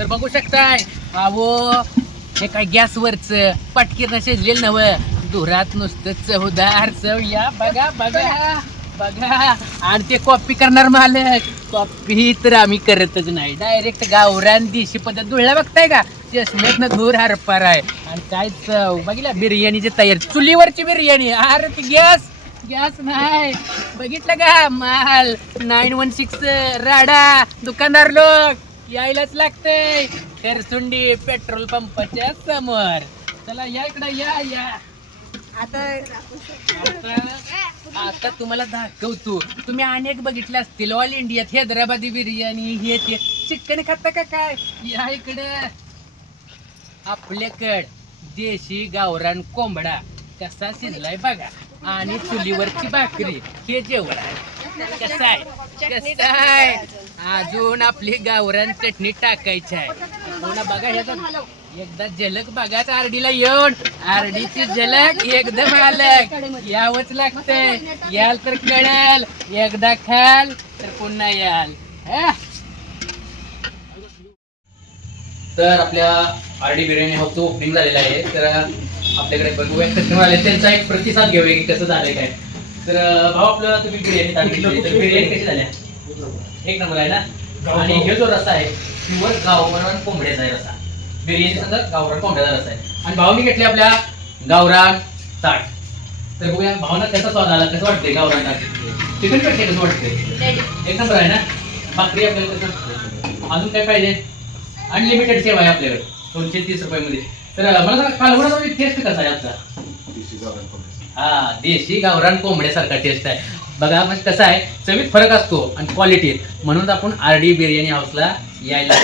तर बघू शकताय अहो हे काय गॅसवरच पटकीर शिजलेलं नव. धुरात नुसतं चवदार चव या. बघा बघा बघा. आणि ते कॉपी करणार मालक. कॉपी तर आम्ही करतच नाही. डायरेक्ट गावरान देशी पद्धत. धुळला बघताय का? चष्म्यातनं धूर हरपार आहे आणि काय चव. बघितला बिर्याणीची तयार. चुलीवरची बिर्याणी. अरे ती गॅस गॅस नाही. बघितलं का? माल. नाईन वन सिक्स राडा दुकानदार लोक. यायलाच लागतंय. खरसुंडी पेट्रोल पंपाच्या समोर. चला या इकडं या या. आता आता आता तुम्हाला दाखवतो. तुम्ही अनेक बघितले असतील. ऑल इंडियात हैदराबादी बिर्याणी हे ते. चिकन खाता का काय? या इकडे. आपल्याकड देशी गावरान कोंबडा. कसा शिजलाय बघा. आणि चुलीवरची भाकरी. हे जेवण आहे. कसं आहे? कसं आहे? अजून आपली गावरान चटणी टाकायची आहे. पुन्हा बघा ह्याचा एकदा झलक बघाच आरडीला येऊन. आरडीची झलक एकदम आलक यावंच लागतंय याल तर कळेल. एकदा खाल तर पुन्हा याल. हा? तर आपल्या आरडी बिर्याणी हाऊसचं ओपनिंग झालेलं आहे. तर आपल्याकडे बघूया. कस्टमर आले त्यांचा एक प्रतिसाद घेऊया की कसं झालंय काय. तर भाऊ आपलं तुम्ही बिर्याणी सांगितली. तर बिर्याणी कशी झाल्या? एक नंबर आहे ना? आणि हे जो रस्सा आहे प्युअर गावरान कोंबड्याचा आहे रस्सा बिर्याणी संग गावरान कोंबड्याचा रस्सा आहे. आणि भाऊनी घेतले आपल्या गावरान ताट. तर बघूया भावना कसा स्वाद आला कसं वाटतंय गावरान ताट? चिकन पेटते कसं वाटतंय? एक नंबर आहे ना? भाकरी आपल्याला कसं अजून काय पाहिजे? अनलिमिटेड सेवा आहे आपल्याकडे. दोनशे तीस रुपयामध्ये. तर मला सांगा कालवणाचा टेस्ट कसा आहे आजचा? हा देशी गावरान कोंबड्यासारखा टेस्ट आहे. बघा म्हणजे कसं आहे चवीत फरक असतो आणि क्वालिटीत म्हणून आपण आर डी बिर्याणी हाऊसला यायला